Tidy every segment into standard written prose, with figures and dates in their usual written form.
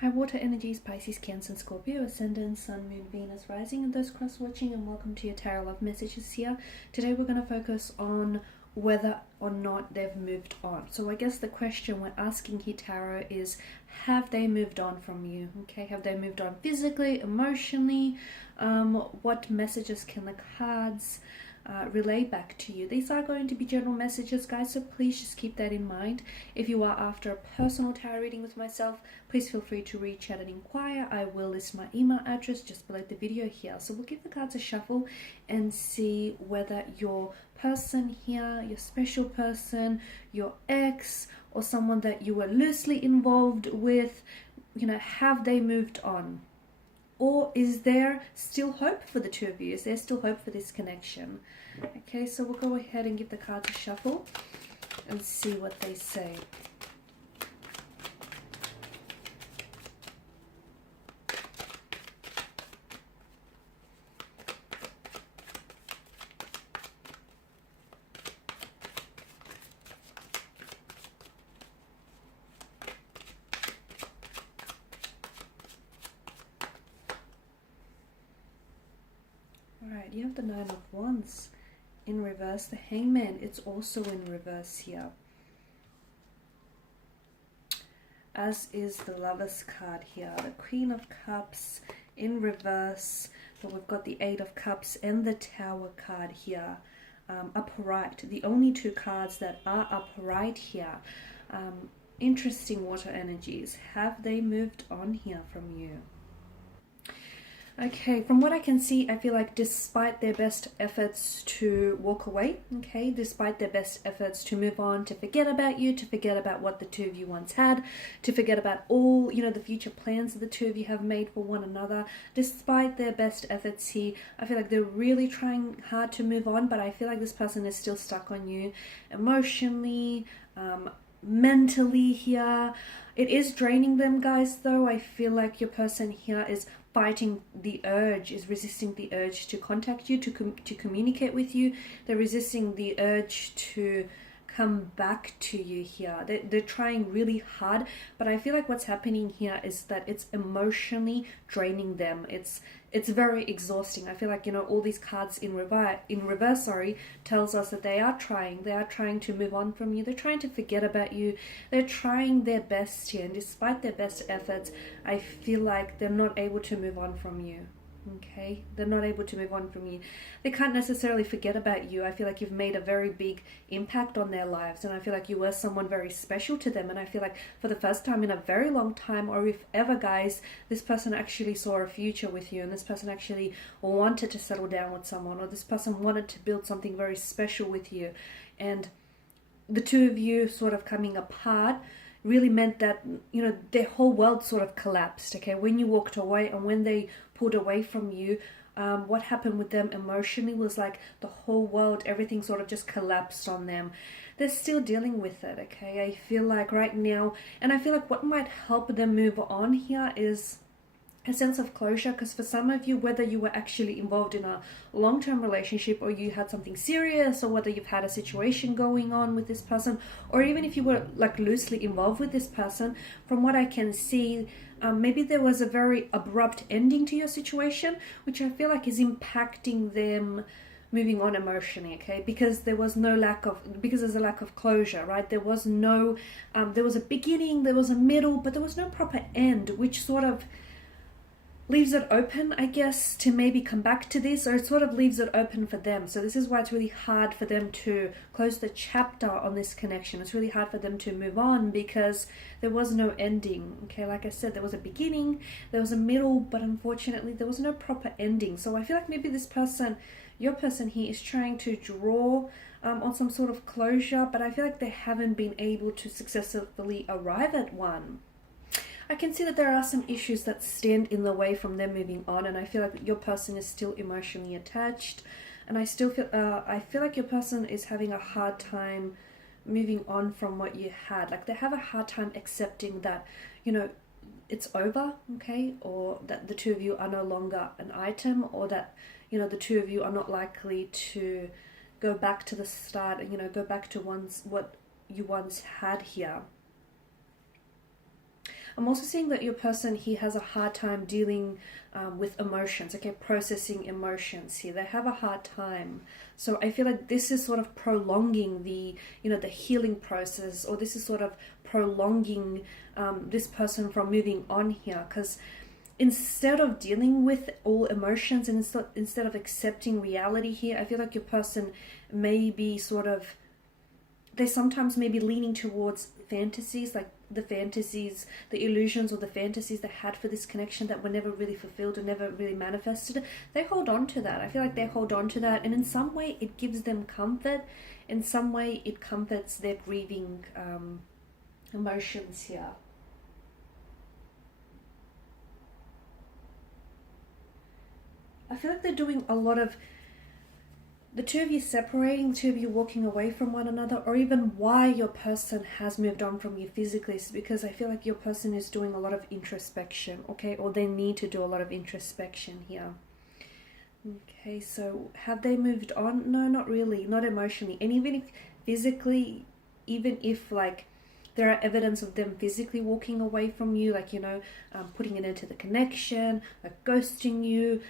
Hi, water energies, Pisces, Cancer, and Scorpio, Ascendant, Sun, Moon, Venus, Rising, and those cross-watching, and welcome to your Tarot Love Messages here. Today we're going to focus on whether or not they've moved on. So I guess the question we're asking here, Tarot, is have they moved on from you? Okay, have they moved on physically, emotionally? What messages can the cards relay back to you? These are going to be general messages, guys, so please just keep that in mind. If you are after a personal tarot reading with myself, please feel free to reach out and inquire. I will list my email address just below the video here. So we'll give the cards a shuffle and see whether your person here, your special person, your ex, or someone that you were loosely involved with, have they moved on? Or is there still hope for the two of you? Is there still hope for this connection? Okay, so we'll go ahead and give the cards a shuffle and see what they say. Alright, you have the Nine of Wands in reverse. The Hangman, it's also in reverse here. As is the Lover's card here. The Queen of Cups in reverse. But we've got the Eight of Cups and the Tower card here. Upright. The only two cards that are upright here. Interesting water energies. Have they moved on here from you? Okay, from what I can see, I feel like despite their best efforts to walk away, okay, despite their best efforts to move on, to forget about you, to forget about what the two of you once had, to forget about all, the future plans that the two of you have made for one another, despite their best efforts here, I feel like they're really trying hard to move on, but I feel like this person is still stuck on you emotionally, mentally here. It is draining them, guys, though. I feel like your person here is fighting the urge, is resisting the urge to contact you, to communicate with you. They're resisting the urge to come back to you here. They're trying really hard, but I feel like what's happening here is that it's emotionally draining them. It's very exhausting. I feel like, all these cards in reverse, tells us that they are trying to move on from you. They're trying to forget about you. They're trying their best here, and despite their best efforts, I feel like they're not able to move on from you. Okay, they're not able to move on from you. They can't necessarily forget about you. I feel like you've made a very big impact on their lives, and I feel like you were someone very special to them. And I feel like for the first time in a very long time, or if ever, guys, this person actually saw a future with you, and this person actually wanted to settle down with someone, or this person wanted to build something very special with you. And the two of you sort of coming apart really meant that, their whole world sort of collapsed, okay? When you walked away and when they pulled away from you, what happened with them emotionally was like the whole world, everything sort of just collapsed on them. They're still dealing with it, okay? I feel like right now, and I feel like what might help them move on here is a sense of closure, because for some of you, whether you were actually involved in a long-term relationship, or you had something serious, or whether you've had a situation going on with this person, or even if you were like loosely involved with this person, from what I can see, maybe there was a very abrupt ending to your situation, which I feel like is impacting them moving on emotionally, okay? Because there's a lack of closure, right? There was a beginning, there was a middle, but there was no proper end, which sort of leaves it open, I guess, to maybe come back to this, or it sort of leaves it open for them. So this is why it's really hard for them to close the chapter on this connection. It's really hard for them to move on because there was no ending, okay? Like I said, there was a beginning, there was a middle, but unfortunately there was no proper ending. So I feel like maybe this person, your person here, is trying to draw on some sort of closure, but I feel like they haven't been able to successfully arrive at one. I can see that there are some issues that stand in the way from them moving on, and I feel like your person is still emotionally attached, and I feel like your person is having a hard time moving on from what you had. Like they have a hard time accepting that, it's over, okay, or that the two of you are no longer an item, or that, the two of you are not likely to go back to the start, go back to what you once had here. I'm also seeing that your person, he has a hard time dealing with emotions, okay, processing emotions here. They have a hard time. So I feel like this is sort of prolonging the, you know, the healing process, or this is sort of prolonging this person from moving on here, because instead of dealing with all emotions and instead of accepting reality here, I feel like your person may be sort of, they sometimes may be leaning towards fantasies, like the fantasies, the illusions or the fantasies they had for this connection that were never really fulfilled or never really manifested. They hold on to that. I feel like they hold on to that, and in some way it gives them comfort. In some way it comforts their grieving emotions here. I feel like they're doing a lot of, the two of you separating, the two of you walking away from one another, or even why your person has moved on from you physically is because I feel like your person is doing a lot of introspection, okay, or they need to do a lot of introspection here. Okay, so have they moved on? No, not really, not emotionally. And even if physically, even if like there are evidence of them physically walking away from you, like, you know, putting an end to the connection, like ghosting you,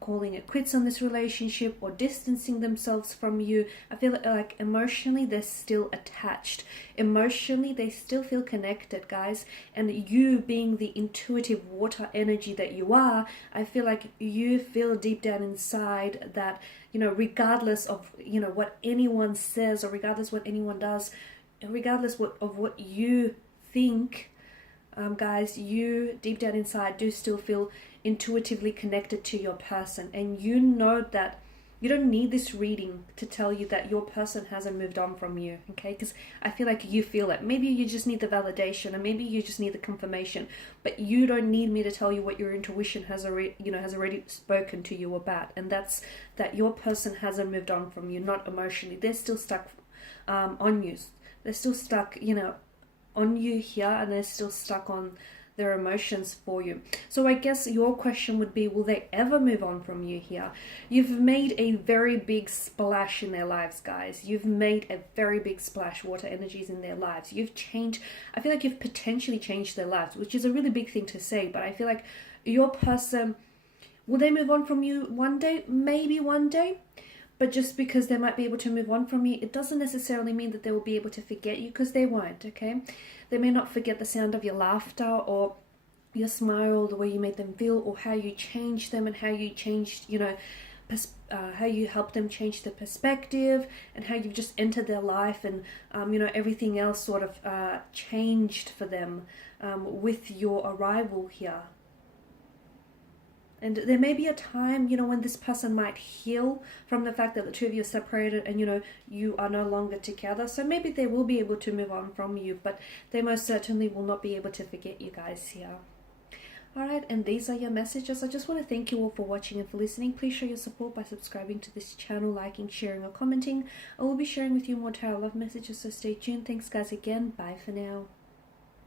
calling it quits on this relationship, or distancing themselves from you. I feel like emotionally they're still attached. Emotionally they still feel connected, guys. And you being the intuitive water energy that you are, I feel like you feel deep down inside that, you know, regardless of, you know, what anyone says, or regardless what anyone does, regardless of what you think, guys, you deep down inside do still feel intuitively connected to your person. And you know that you don't need this reading to tell you that your person hasn't moved on from you, okay? Because I feel like you feel it. Maybe you just need the validation, or maybe you just need the confirmation, but you don't need me to tell you what your intuition has already, you know, has already spoken to you about. And that's that your person hasn't moved on from you, not emotionally. They're still stuck on you. They're still stuck, you know, on you here, and they're still stuck on their emotions for you. So I guess your question would be, will they ever move on from you here? You've made a very big splash in their lives, guys. You've made a very big splash, water energies, in their lives. You've changed, I feel like you've potentially changed their lives, which is a really big thing to say, but I feel like your person, will they move on from you one day? Maybe one day. But just because they might be able to move on from you, it doesn't necessarily mean that they will be able to forget you, because they won't, okay? They may not forget the sound of your laughter, or your smile, the way you made them feel, or how you changed them, and how you changed, you know, how you helped them change their perspective, and how you've just entered their life, and, you know, everything else sort of changed for them with your arrival here. And there may be a time, you know, when this person might heal from the fact that the two of you are separated and, you know, you are no longer together. So maybe they will be able to move on from you, but they most certainly will not be able to forget you guys here. Alright, and these are your messages. I just want to thank you all for watching and for listening. Please show your support by subscribing to this channel, liking, sharing, or commenting. I will be sharing with you more tarot love messages, so stay tuned. Thanks, guys, again. Bye for now.